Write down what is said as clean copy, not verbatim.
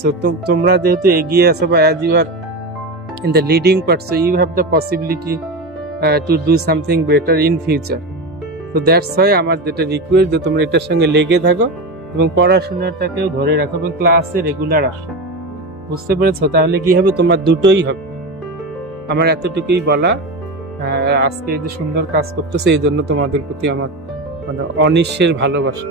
So তোমরা যেহেতু এগিয়ে আছো বা as you are in the leading part, so you have the possibility to do something better in future. তো that's হয় আমার যেটা রিকোয়েস্ট, যে তোমরা এটার সঙ্গে লেগে থাকো এবং পড়াশোনাটাকেও ধরে রাখো এবং ক্লাসে রেগুলার আসো। বুঝতে পেরেছো? তাহলে কি হবে, তোমার দুটোই হবে। আমার এতটুকুই বলা। আজকে এই যে সুন্দর কাজ করতেছে, এই জন্য তোমাদের প্রতি আমার মানে অনিশ্বের ভালোবাসা।